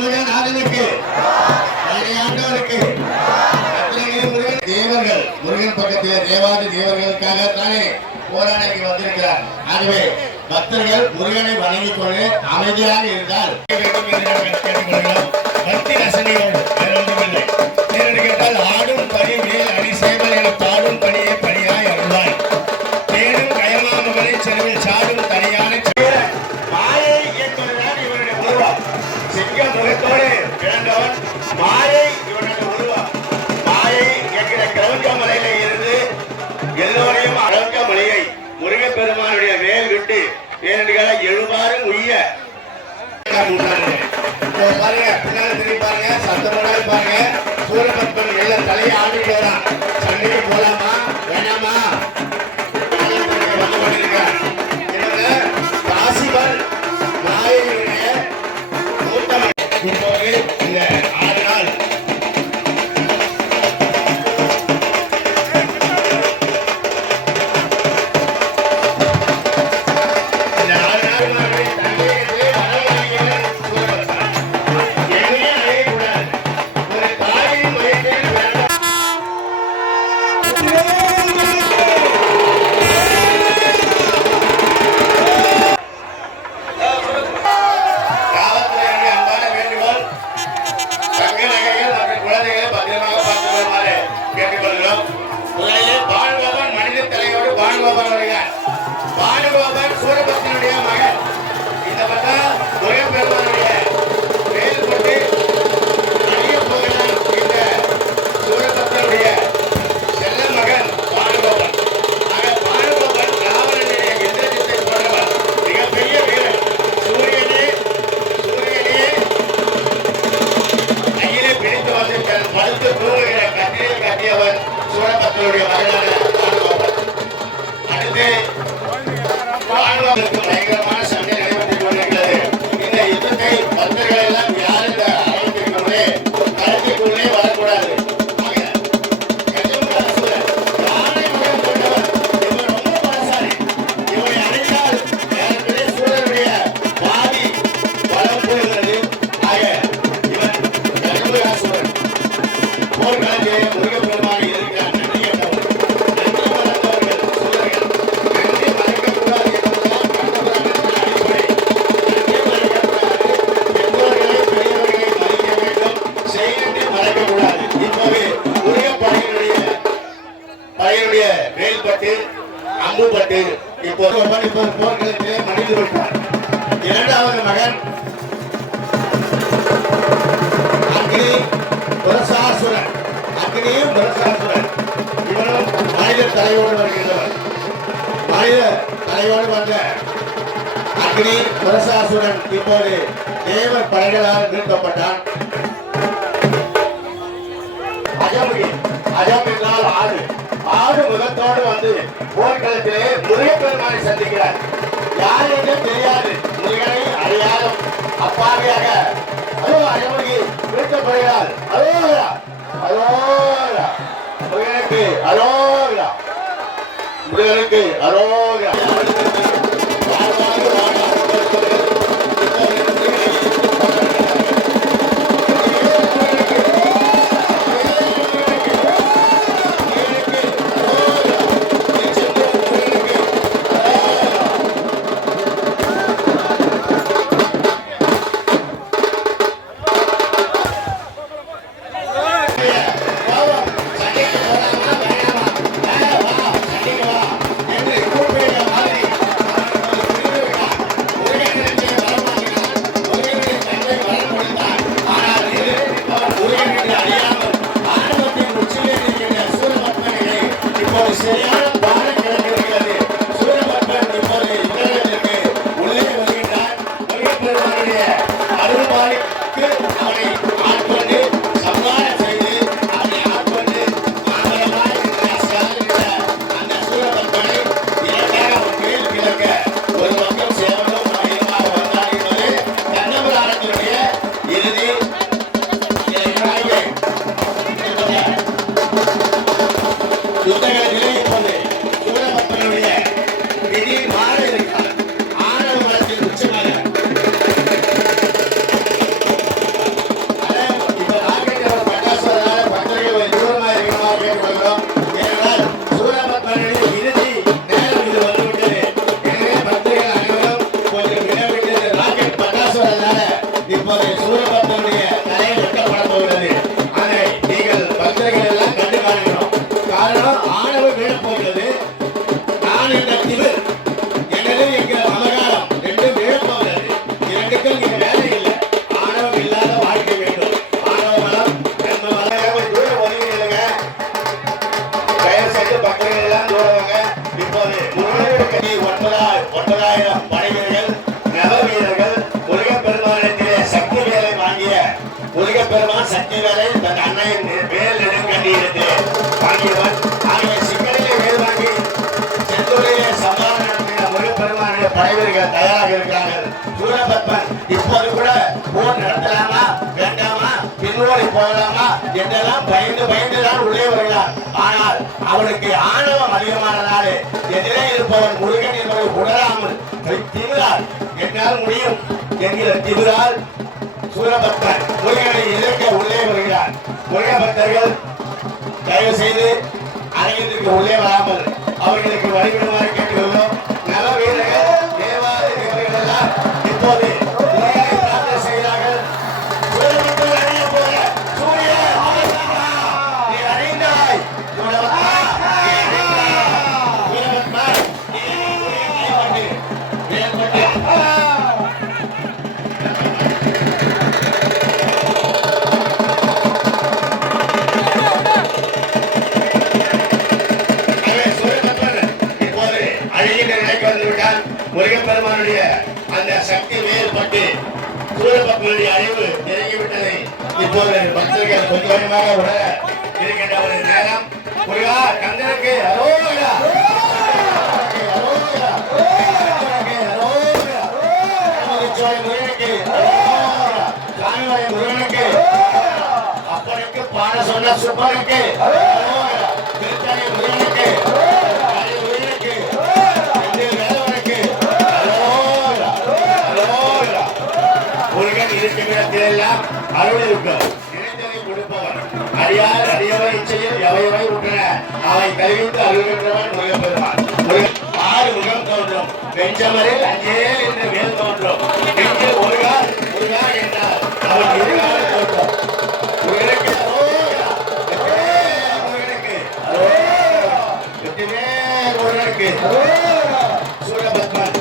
நாதனுக்கு ஆண்டவருக்கு தேவர்கள் முருகன் பக்கத்தில் தேவாதி தேவர்களுக்காக தானே போராடி வந்திருக்கிறார். ஆகவே பக்தர்கள் முருகனை வணங்கிக் கொண்டு அமைதியாக இருந்தால் பக்தி ரசனையோடு வேறொன்றுமில்லை. நேரடி கேட்டால் ஆடும் பணி மேல் அணி சேவல் என பாடும் பணியை பணியாய் அருள்வாய். தேடும் கயமா மகனை செலவில் சாடும் தனியான மாயை இயக்குவதுதான் இவருடைய உருவம். சிங்க முகத்தோடு பிறந்தவன் மாயை இவருடைய உருவம். மாயை என்கிற கிரௌஞ்ச மலையில இருந்து எல்லோரையும் அடக்க மலையை முருகப்பெருமானுடைய மேல் விட்டு ஏனென்றால் எழுவாரும் உய்ய பாருங்க. பின்னால திரும்பி பாருங்க, சத்தப்படாது பாருங்க. சூரபத்மன் எல்லாம் தலையை ஆடிட்டு வரான். சண்டைக்கு போலாமா வேணாமா வந்து கொண்டிருக்கார். காசிபர் நாயகனுடைய கூட்டம் இப்போது இந்த 6 நாள் பானுகோபன் சூரபத்மனுடைய மகன். இந்த பக்கம் முருகப்பெருமானுடைய வேல் கொண்டு அழிய போகிறான். இந்த சூரபத்மனுடைய செல்ல மகன் பானுகோபன். ஆக பானுகோபன் ராவணனுடைய இந்திரஜித்தை போன்றவர். மிகப்பெரிய வீரன். சூரியனே கையிலே பிடித்து வந்து தன் படுத்து தூங்குகிற கத்தியில் கட்டியவர் சூரபத்மனுடைய மகனான பானுகோபன். அடுத்து பயங்கரமான சண்டை நடைபெற்றுக் கொண்டிருக்கிறது. இந்த யுத்தத்தை பக்தர்கள் எல்லாம் யாரும் அறிவித்திருக்கவே களத்திற்குள்ளே வரக்கூடாது. இவனை அழைத்தால் சூழலுடைய பாதி பலம் போகிறது. ஆக இவன் கஜமுகாசுரன் போர்க்களத்திலே முருகப்பெருமான் இருக்கிறார். வேல்பட்டு அம்புப்பட்டு இப்போது போர்க்களத்திலே மடிந்து விட்டார். 2வது மகன் அக்னி புரசாசுரன். அக்னியும் புரசாசுரன் இவனும் மனித தலையோடு வருகின்றவர். மனித தலையோடு வந்த அக்னி புரசாசுரன் இப்போது தேவர் படைகளால் நிறுத்தப்பட்டான். அஜம் என்றால் ஆடு முகத்தோடு வந்து போர்க்களத்திலே முருகப்பெருமானை சந்திக்கிறார். யார் என்று தெரியாது. முருகனை அறியாத அப்பாவியாக அதோ அஜமுகி நிறுத்தப்படுகிறார். முருகனுக்கு அரோகரா. என்று கூப்பிடுகிற மாதிரி இப்போது சூரபத்மனுடைய தலை வெட்டப்பட போகிறது. அதை நீங்கள் பக்தர்கள் எல்லாம் கண்டு காணுகிறோம். காரணம் ஆணவம் வீழப் போகிறது. நான் என்ற திமிர் எனது என்கிற அமகாரம் ரெண்டும் வீழப் போகிறது. இரண்டுக்கும் இங்க வேலை இல்லை. ஆணவம் இல்லாத வாழ்க்கை வேண்டும். ஆணவ மலம் ஜென்ம மலம் தூரம் ஒதுங்கிடுங்க. தயவு செய்து பக்தர்கள் எல்லாம் தூரவாங்க. இப்போது முருகனுடைய 9,000 படை வீரர்கள் நவ வீரர்கள் முருகப்பெருமானத்திலே சக்தி வேலை வாங்கிய முருகப்பெருமான் சக்தி வேலை தன் அன்னையின் வேல் நெடுங்கண்டியிடத்திலே வாங்கியவன். ஆகிய சிக்கலிலே வேல் வாங்கி செந்தூரிலே சமாதானம் நடத்திய முருகப்பெருமானுடைய படை வீரர்கள் தயாராக இருக்கிறார்கள். சூரபத்மன் இப்போது கூட போர் நடத்தலாமா வேண்டாமா பின்னோடி போகலாமா என்றெல்லாம் பயந்துதான் உள்ளே வருகிறார். ஆனால் அவனுக்கு ஆணவம் அதிகமானதாலே எதிரே இருப்பவன் முருகன் என்பதை உணராமல் திமிரால் என்னால் முடியும் என்கிற திமிரால் சூரபத்மன் முருகனை எதிர்க்க உள்ளே வருகிறார். முருகபக்தர்கள் தயவு செய்து அரங்கத்திற்கு உள்ளே வராமல் அவர்களுக்கு வழிவிடுமாறு கேட்டுக்கொள்ளும். நல வீரர்கள் தேவாலய தேவர்கள் எல்லாம் இப்போது பிரார்த்தனை செய்கிறார்கள். சூரபத்மன் அணிய போல சூரிய நீ அறிந்தாய் முருகப்பெருமானுடைய அந்த சக்தி வேறுபட்டு சூரபத்மனுடைய அழிவு நெருங்கிவிட்டதை இப்போது பக்தர்கள் கொஞ்சம் கொஞ்சமாக உணர இருக்கின்ற ஒரு நேரம். முருகா கந்தனுக்கு அரோகரா, அரோகரா, அரோகரா, முருகனுக்கு அரோகரா, சாமிவாய முருகனுக்கு அப்பனுக்கு பாட சொன்ன சுப்பனுக்கு அரோகரா, திருத்தாய முருகனுக்கு இருக்கிறதெல்லாம் அருள் இருக்கும். நினைத்ததை கொடுப்பவன் அறியார் அடியவை இச்சையில் எவையவை உற்றன அவை கருவித்து அருள்கின்றவன் முருகப்பெருமான். 6 முகம் தோன்றும் வெஞ்சமரில் அஞ்சே என்று மேல் தோன்றும். நெஞ்சில் முருகார் முருகா என்றால் அவன் இருகால தோன்றும். முருகனுக்கு அரோகரா, முருகனுக்கு அரோகரா, முருகனுக்கு அரோகரா. சூரபத்மன்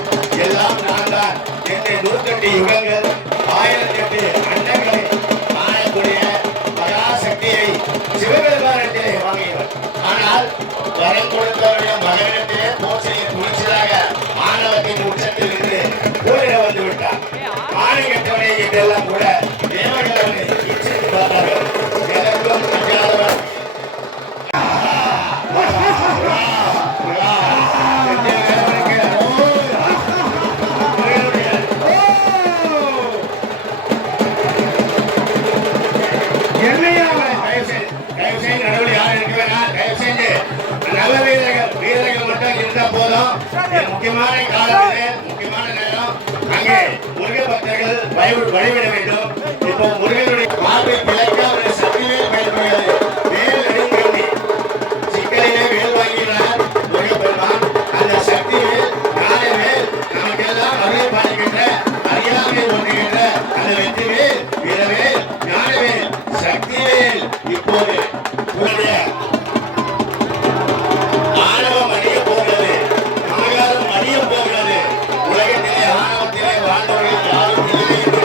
எல்லாம் நான் தான் என்னை 108 யுகங்கள் 1008 அண்டங்களை ஆளக்கூடிய மகாசக்தியை சிவபெருமானத்திலே வாங்கியவர். ஆனால் வரம் கொடுத்தவருடைய மகனிடத்திலே போர் செய்ய துணிச்சலாக ஆணவத்தின் உச்சத்தில் இருந்து போரிட வந்து விட்டார். ஆணையற்றவனை என்றெல்லாம் கூட தேவர்கள் அவனை இச்சித்து பார்த்தார்கள். எதற்கும் அஞ்சாதவர் முக்கியமான காலம், முக்கியமான நேரம். அங்கே முருக பக்தர்கள் வழிவிட வேண்டும். இப்போ முருகனுடைய பார்வை பிழைக்க அவருடைய சக்தியே பயன்படுகிறது. வேல் நெடுங்கண்டி சிக்கலிலே வேல் வாங்கினார் முருகப்பெருமான். அந்த சக்தி வேல் நாளை வேல் நமக்கெல்லாம் அருளை பாதிக்கின்ற அறியாமை ஒன்றுகின்ற அந்த வெற்றி வேல் வீரவேல் ஞானவேல் சக்தி வேல் இப்போது ஆணவம் அணிய போகிறது. உலகத்திலே ஆணவத்திலே வாழ்ந்தவர்கள் யாரும் இல்லை என்று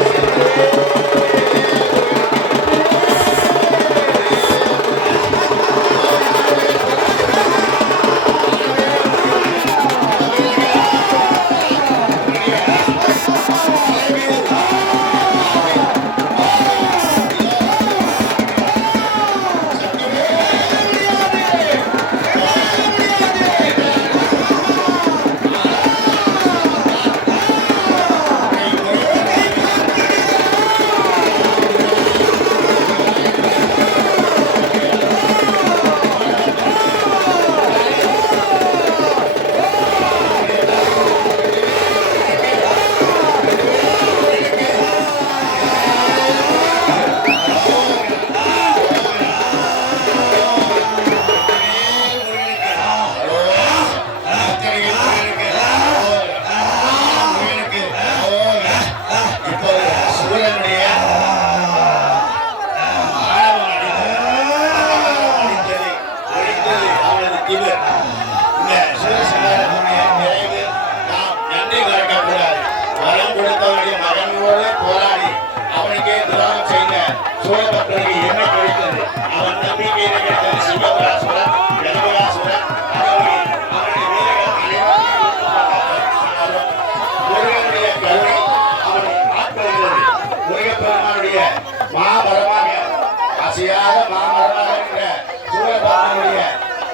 மாமரமாக அசையாத மாமரமாக இருக்கிற சூரபத்மனுடைய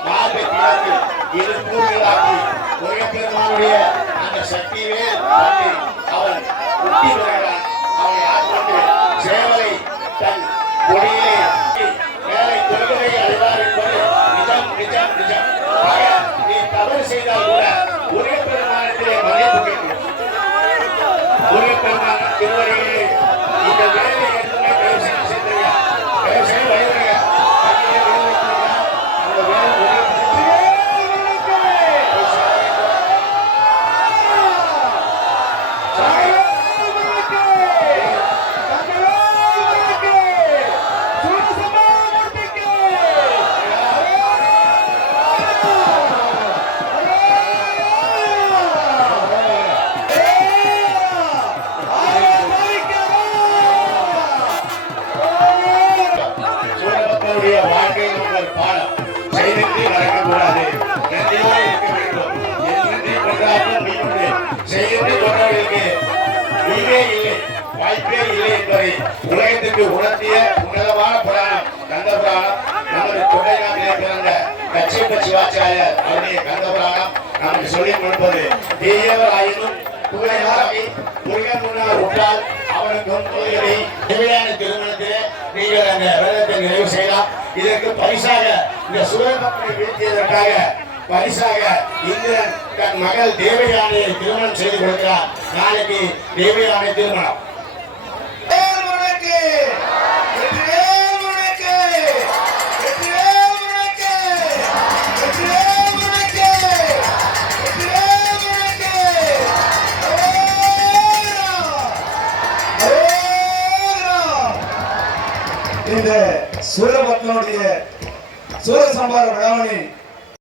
மார்பை கிழக்கு இரு கூறுகளாக்கி முருகப்பெருமானுடைய அந்த சக்தியே பண்ணி அவன் முட்டி வருகிறான். அவனை ஆட்கொண்டு சேவலை தன் கொடியிலே மேலை கொள்கை அழிவார் என்பது நிஜம் நிஜம் நிஜம். நீ தவறு செய்தால் கூட முருகப்பெருமானத்திலே மன்னிப்பு கேட்கும். முருகப்பெருமான திருவடியிலே இந்த வேலை எடுத்துமே தயவுசெய்து சேர்ந்துருங்க. தயவுசெய்து வழிவிடுங்க. கையிலே வேலை வைக்கிறீங்க. அந்த வேலை வாழ்க்கையில் உங்கள் பாடம் செய்தின்றி நடக்கக்கூடாது. நன்றியோடு இருக்க வேண்டும். என்றென்றே கொண்டாடும் மீண்டு செய்தின்றி கொண்டவர்களுக்கு நீவே இல்லை, வாய்ப்பே இல்லை என்பதை உலகத்துக்கு உணர்த்திய உன்னதமான புராணம் கந்த புராணம். நமது தொண்டை நாட்டிலே பிறந்த கச்சியப்ப சிவாச்சாரியர் அவருடைய கந்த புராணம் நமக்கு சொல்லிக் கொடுப்பது தீயவர் ஆயினும் புகழாகி முருகன் முன்னால் விட்டால் அவனுக்கும் தோல்வி. தேவையான திருமணத்திலே நீங்கள் அந்த விரதத்தை நிறைவு செய்யலாம். இதற்கு பரிசாக இந்த சூரபத்மனை வீழ்த்தியதற்காக பரிசாக இந்திரன் தன் மகள் தேவயானையை திருமணம் செய்து கொடுக்கிறார். நாளைக்கு தேவயானை திருமணம். இந்த சூரபத்மனுடைய சூரசம்ஹார விழாவினை